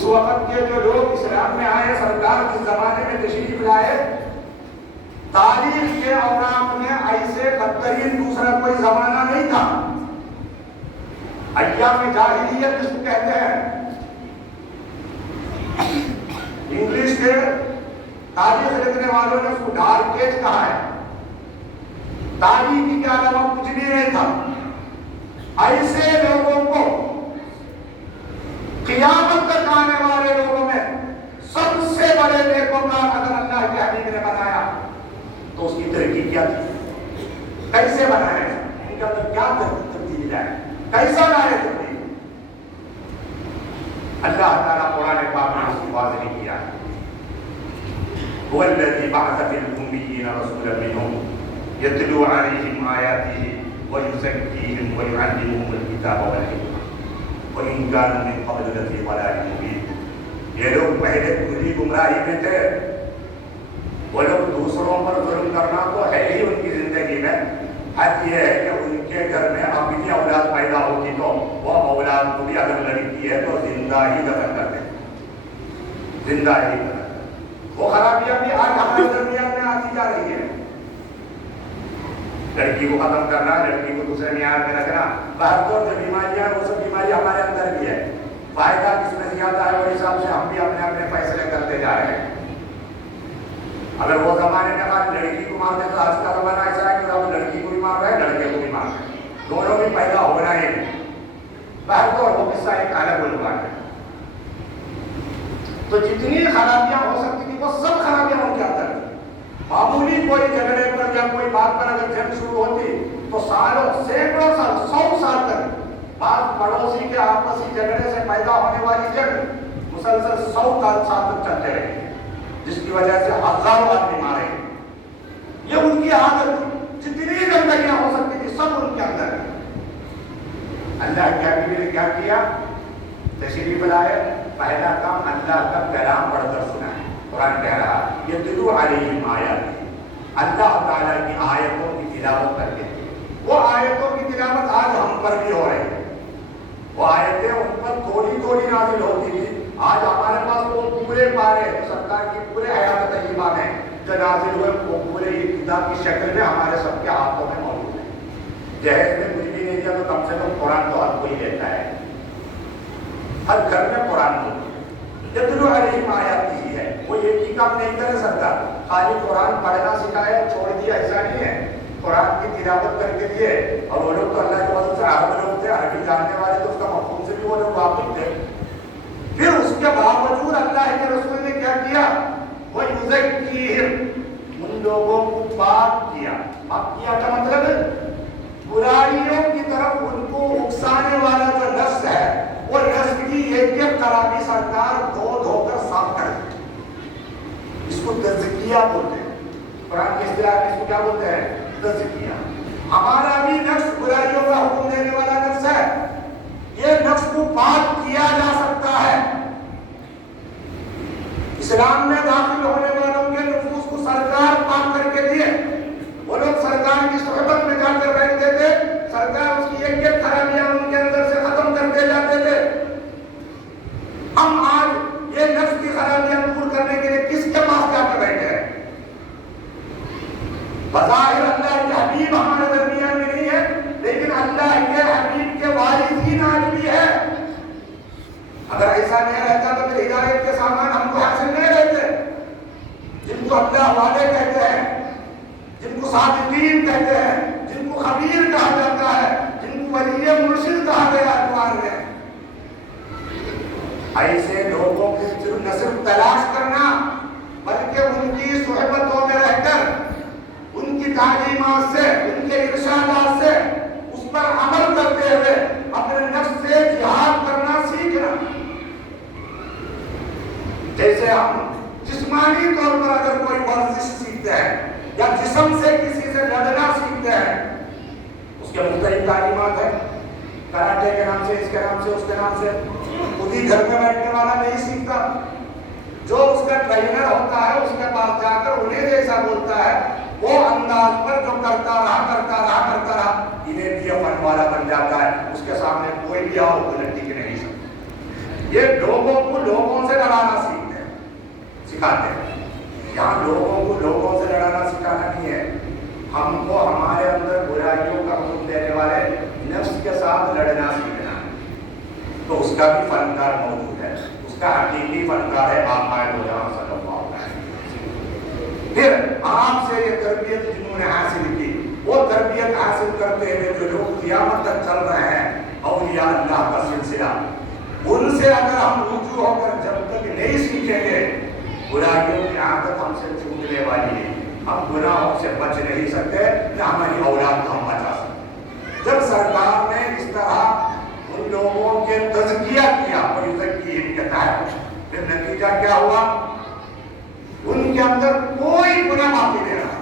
اس وقت کے جو لوگ اسلام میں آئے، سرکار جس زمانے میں تشریف لائے، تاریخ کے اوراق میں ایسے بدترین دوسرا کوئی زمانہ نہیں تھا۔ ایام جاہلیت جس کو کہتے ہیں، انگلش کے تاریخ لکھنے والوں نے اس کو ڈارک ایج کہا ہے۔ تاریخ کے علاوہ کچھ بھی نہیں تھا۔ ایسے لوگوں کو قیامت تک آنے والے لوگوں میں سب سے بڑے نیکوکار اگر اللہ کے حبیب نے بنایا تو اس کی ترقی کیا تھی؟ کیسے بنایا؟ ان کے اندر کیا تبدیلی لائے؟ کیسا لائے تبدیلی؟ اللہ تعالیٰ قرآن پاک میں اس کی واضح کیا ہے۔ هو الذي بعث في الأميين رسولا منهم يتلو عليهم آياته ويزكيهم ويعلمهم الكتاب والحكمة وإن كانوا من قبل لفي ضلال مبين۔ یہ لوگ پہلے پوری گمراہی میں تھے، وہ لوگ دوسروں پر ظلم کرنا تو ہے ہی ان کی زندگی میں۔ حد یہ ہے کہ ان کے گھر میں اپنی اولاد پیدا ہوتی تو وہ اولاد کو بھی اگر لڑکی ہے تو زندہ ہی دفن کر دیں، زندہ ہی دفن۔ وہ خرابیاں بھی آج ہمارے درمیان میں آتی جا رہی ہے۔ لڑکی کو ختم کرنا، لڑکی کو دوسرے معیار میں رکھنا، باہر تو جو بیماریاں وہ سب بیماری ہمارے اندر بھی ہے۔ فائدہ کس میں زیادہ ہے وہ حساب سے ہم بھی اپنے اپنے فیصلے کرتے جا رہے ہیں۔ اگر وہ زمانے میں ہماری لڑکی کو مارتے تو آج کا زمانہ ایسا ہے کہ اب لڑکی کو بھی مار رہے ہیں، لڑکے کو بھی مار رہے ہیں، دونوں بھی پیدا ہو رہے ہیں۔ باہر تو وہ قصہ ایک الگ بلوا ہے۔ تو جتنی خرابیاں ہو سکتی تھی وہ سب خرابیاں ان کے اندر تھی۔ معمولی کوئی جھگڑے پر یا کوئی بات پر اگر جنگ شروع ہوتی تو سالوں، سینکڑوں سال، 100 سال تک بعض پڑوسی کے آپسی جھگڑے سے پیدا ہونے والی جنگ مسلسل 100 سال تک چلتے رہے، جس کی وجہ سے ہزاروں آدمی مارے۔ یہ ان کی عادت تھی، جتنی گندگیاں ہو سکتی تھی سب ان کے اندر۔ اللہ کے حبیب نے کیا کیا؟ تشریف لائے، پہلا کام اللہ کا کلام پڑھ کر سنا ہے۔ قرآن کہہ رہا یتلو علیہم آیات، اللہ تعالیٰ کی آیتوں کی تلاوت کرتے تھے۔ وہ آیتوں کی تلاوت آج ہم پر بھی ہو رہی ہے۔ وہ آیتیں ان پر تھوڑی تھوڑی نازل ہوتی تھی، آج ہمارے پاس وہ پورے پارے سرکار کی پورے حیات طیبہ میں جو نازل ہوئے وہ پورے ایک کتاب کی شکل میں ہمارے سب کے ہاتھوں میں موجود ہے۔ جہیز میں کچھ بھی نہیں دیا تو کم سے کم قرآن تو ہر کوئی لیتا ہے، ہر گھر میں قرآن ہوتی ہے۔ یتلو علیہم آیات ہی ہے، وہ ایک ہی کام نہیں کرے سرکار، خالی قرآن پڑھنا سکھایا چھوڑ دیا ایسا نہیں ہے۔ قرآن کی تلاوت کر کے دیے، اور وہ لوگ تو اللہ کے وجہ سے عرب لوگ تھے، عربی جاننے والے تو اس کا مفہوم سے بھی وہ لوگ واقف تھے۔ پھر اس کے باوجود اللہ کے رسول نے کیا کیا؟ وہ یزکیہم، ان لوگوں کو پاک کیا۔ پاک کیا کا مطلب برائیوں کی طرف ان کو اکسانے والا جو نفس ہے، وہ نفس کی ایک ایک خرابی سرکار دھو دھو کر صاف کر دی۔ اس کو تزکیہ بولتے ہیں، قرآن کی اصطلاح میں اس کو کیا بولتے ہیں؟ تزکیہ۔ ہمارا بھی نفس برائیوں کا حکم دینے والا نفس ہے، یہ نفس کو پاک کیا جا سکتا ہے۔ اسلام میں داخل ہونے والوں کے نفوس کو سرکار پاک کر کے دیے۔ وہ لوگ سرکار کی صحبت میں جا کر بیٹھتے تھے، سرکار اس کی ایک ایک خرابیاں ان کے اندر سے ختم کرتے جاتے تھے۔ ہم آج یہ نفس کی خرابیاں دور کرنے کے لیے کس کے پاس جا کر بیٹھے ہیں؟ بظاہر اللہ کے حبیب ہمارے درمیان میں نہیں ہے، لیکن اللہ کے حبیب کے وارثین آج بھی ہے۔ اگر ایسا نہیں رہتا تو پھر ہدایت کے سامان ہم کو حاصل نہیں رہتے۔ جن کو اللہ والے کہتے ہیں، جن کو صادقین کہتے ہیں، جن کو خبیر کہا جاتا ہے، جن کو ولی مرشد کہا گیا قرآن میں، ایسے لوگوں کو صرف نہ صرف تلاش کرنا بلکہ ان کی صحبتوں میں رہ کر ان کی تعلیمات سے، ان کے ارشادات سے اس پر عمل کرتے ہوئے اپنے نفس سے جہاد کرنا سیکھنا۔ جیسے ہم جسمانی طور پر اگر کوئی ورزش سیکھتے ہیں یا جسم سے کسی سے لڑنا سیکھتے ہیں، اس کے مختلف تعلیمات ہیں، کراٹے کے نام سے، اس کے نام سے، اس کے نام سے۔ خود ہی گھر میں بیٹھنے والا نہیں سیکھتا، جو اس کا ٹرینر ہوتا ہے اس کے پاس جا کر انہیں جیسا بولتا ہے وہ انداز پر جو کرتا رہا انہیں بھی یہ فن والا بن جاتا ہے۔ اس کے سامنے کوئی بھی آؤ کوئی ٹک نہیں سکتا۔ یہ لوگوں کو لوگوں سے لڑانا سکھاتے ہیں۔ یہاں لوگوں کو لوگوں سے لڑانا سکھانا نہیں ہے، ہم کو ہمارے اندر برائیوں کا حکم دینے والے نفس کے ساتھ لڑنا سیکھنا ہے۔ تو اس کا بھی فنکار موجود ہے، اس کا حقیقی فنکار ہے آقا دو جہاں صلی اللہ علیہ وسلم۔ پھر آپ سے یہ تربیت جنہوں نے حاصل کی، وہ تربیت حاصل کرتے ہوئے جو لوگ قیامت تک چل رہے ہیں، اولیاء اللہ کا سلسلہ، ان سے اگر ہم رجوع ہو کر جب تک نہیں سیکھیں گے، برائیوں کی عادت ہم سے چھوٹنے والی ہے، ہم گناہوں سے بچ نہیں سکتے، نہ ہماری اولاد کو ہم بچا سکتے۔ جب سرکار نے اس طرح ان لوگوں کے تزکیہ کیا، وَيُزَكِّيهِمْ کے تحت، پھر نتیجہ کیا ہوا؟ ان کے اندر کوئی گناہ باقی نہیں رہا،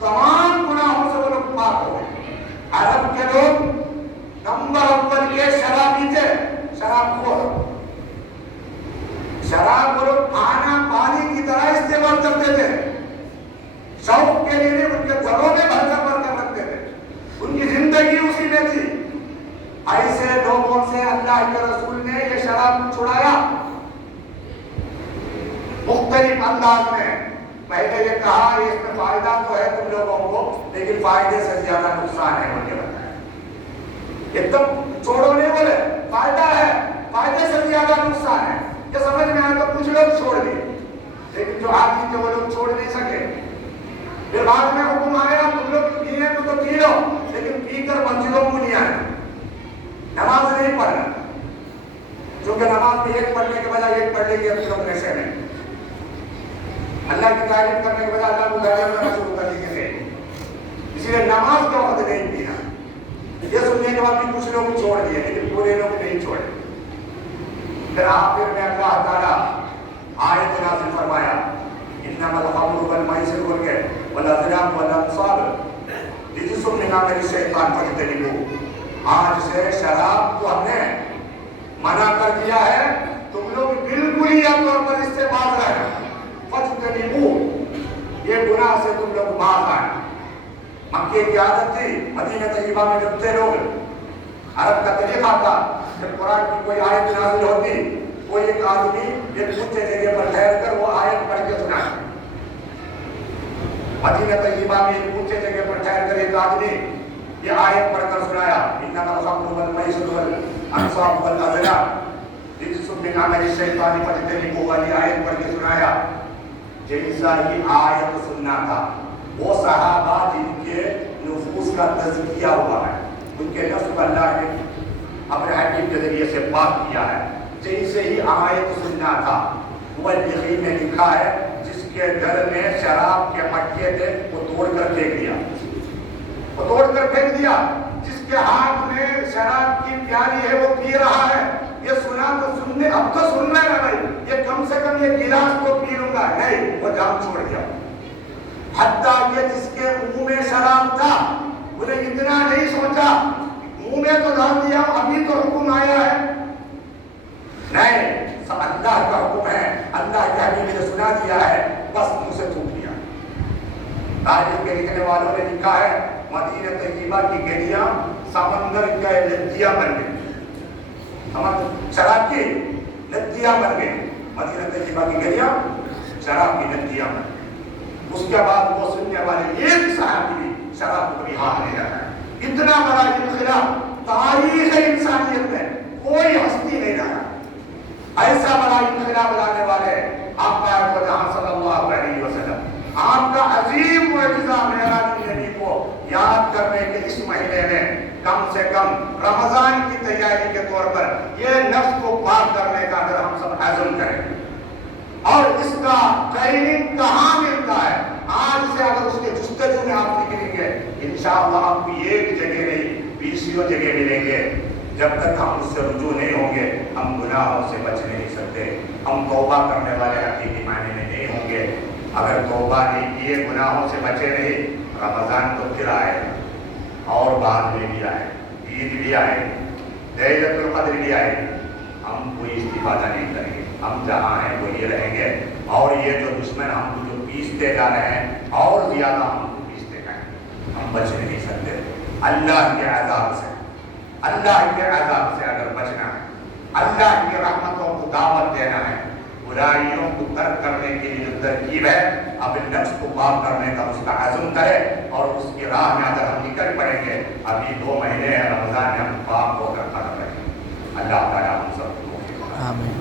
تمام گناہوں سے وہ لوگ پاک ہو گئے۔ عرب کے لوگ نمبر اول کے شرابی تھے، شراب خور، شراب وہ لوگ کھانا پانی کی طرح استعمال کرتے تھے، شوق کے لیے ان کے گھروں میں بھر کر رکھتے تھے، ان کی زندگی اسی میں تھی۔ ایسے لوگوں سے اللہ کے رسول نے یہ شراب چھڑایا مختلف انداز میں۔ پہلے یہ کہا اس میں فائدہ تو ہے تم لوگوں کو، لیکن فائدے سے زیادہ نقصان ہے، مجھے بتایا۔ ایک دم چھوڑو نہیں بولے، فائدہ ہے، فائدے سے زیادہ نقصان ہے، یہ سمجھ میں آیا تو کچھ لوگ چھوڑ دیے، لیکن جو آدمی تھے وہ لوگ چھوڑ نہیں سکے۔ پھر بعد میں حکم آیا تم لوگ پینے کو تو پی لو، لیکن پی کر مسجدوں کو نہیں آنا، نماز نہیں پڑھنا، کیونکہ نماز میں ایک پڑھنے کے بجائے ایک پڑھ لے گی اپنے لوگ نشے میں، اللہ کی تعریف کرنے کے بجائے اللہ کو گالیاں کرنا شروع کر دیں گے، اسی لیے نماز کے وقت نہیں پینا۔ یہ سننے کے بعد بھی کچھ لوگ چھوڑ دیے، لیکن پورے لوگ نہیں چھوڑے۔ پھر آخر میں اللہ تعالیٰ آیت نازل فرمایا، انما الخمر والمیسر والازلام والانصاب رجس من عمل الشیطان فاجتنبوہ۔ آج سے شراب کو ہم نے منع کر دیا ہے، تم لوگ بالکل یا طور پر اس سے باز رہے، فاجتنبوہ، یہ گناہ سے تم لوگ باز آئے۔ مکے کی عادت تھی، مدینہ طیبہ میں جب تھے لوگ، عرب کا طریقہ تھا، جب قرآن کی کوئی آیت نازل ہوتی، کوئی ایک آدمی ایک اونچے جگہ پر ٹھہر کر وہ آیت پڑھ کے سنائے۔ مدینہ طیبہ میں ایک اونچے جگہ پر ٹھہر کر ایک آدمی یہ آیت پڑھ کر سنایا، انما الخمر والمیسر والانصاب والازلام رجس من عمل الشیطان فاجتنبوہ والی آیت پڑھ کے سنایا۔ جیسا ہی آیت سننا تھا، وہ صحابہ جن کے نفوس کا تزکیہ ہوا ہے، ان کے نفس کو اللہ نے اپنے حکیم کے ذریعے سے پاک کیا ہے، جیسے ہی آیت سننا تھا، مؤلخین نے لکھا ہے جس کے گھر میں شراب کے مٹکے تھے وہ توڑ کر پھینک دیا، وہ توڑ کر پھینک دیا، جس کے ہاتھ میں شراب کی پیالی ہے وہ پی رہا ہے، یہ سنا تو سننے، اب تو سننا ہے بھائی، یہ کم سے کم یہ گلاس تو پی لوں گا، نہیں، وہ جام چھوڑ دیا۔ حتیٰ کہ جس کے منہ میں شراب تھا انہیں اتنا نہیں سوچا، منہ میں تو ڈال دیا، ابھی تو حکم آیا ہے، نہیں، سب اللہ کا حکم ہے، اللہ کے حبیب نے سنا دیا ہے، بس منہ سے تھوک دیا۔ تاریخ کے لکھنے والوں نے لکھا ہے مدینہ طیبہ کی گلیاں سمندر کا لدیاں بن گئی، شراب کی لدیاں بن گئی، مدینہ طیبہ کی گلیاں شراب کی لدیاں بن گئی۔ اس کے بعد وہ سننے والے ایک صحابی بھی شراب کو بھی ہاتھ نہیں رکھا ہے۔ اتنا بڑا انقلاب تاریخ انسانیت میں کوئی ہستی نہیں رہا، ایسا بڑا انقلاب لانے والے آقا دو جہاں صلی اللہ علیہ وسلم۔ آپ کا عظیم معجزہ معراج نبی کو یاد کرنے کے اس مہینے میں کم سے کم رمضان کی تیاری کے طور پر یہ نفس کو پاک کرنے کا اگر ہم سب عزم کریں، اور اس کا ٹریننگ کہاں ملتا ہے، آج سے اگر اس کے جستجو میں آپ نکلیں گے، انشاءاللہ آپ کو ایک جگہ نہیں 20 جگہ ملیں گے۔ جب تک ہم اس سے رجوع نہیں ہوں گے ہم گناہوں سے بچ نہیں سکتے، ہم توبہ کرنے والے حقیقی معنی میں نہیں ہوں گے۔ اگر توبہ نہیں کیے، گناہوں سے بچے نہیں، رمضان تو پھر آئے اور بعد میں بھی آئے، عید بھی آئے، لیلۃ القدر بھی آئے، ہم کوئی استفادہ نہیں کریں گے، ہم جہاں ہیں وہ یہ رہیں گے، اور یہ جو دشمن ہم کو جو پیستے جا رہے ہیں اور زیادہ ہم کو پیستے جائیں گے، ہم بچ نہیں سکتے۔ اللہ کے عذاب سے، اللہ کے عذاب سے اگر بچنا ہے، اللہ کی رحمتوں کو دعوت دینا ہے، برائیوں کو ترک کرنے کے لیے جو ترکیب ہے، اب نفس کو پاک کرنے کا اس کا عزم کرے اور اس کی راہ میں اگر ہم نکل پڑیں گے، ابھی 2 مہینے ہیں رمضان میں، ہم پاک ہو کر ختم رہیں گے۔ اللہ تعالیٰ ہم سب کو آمین۔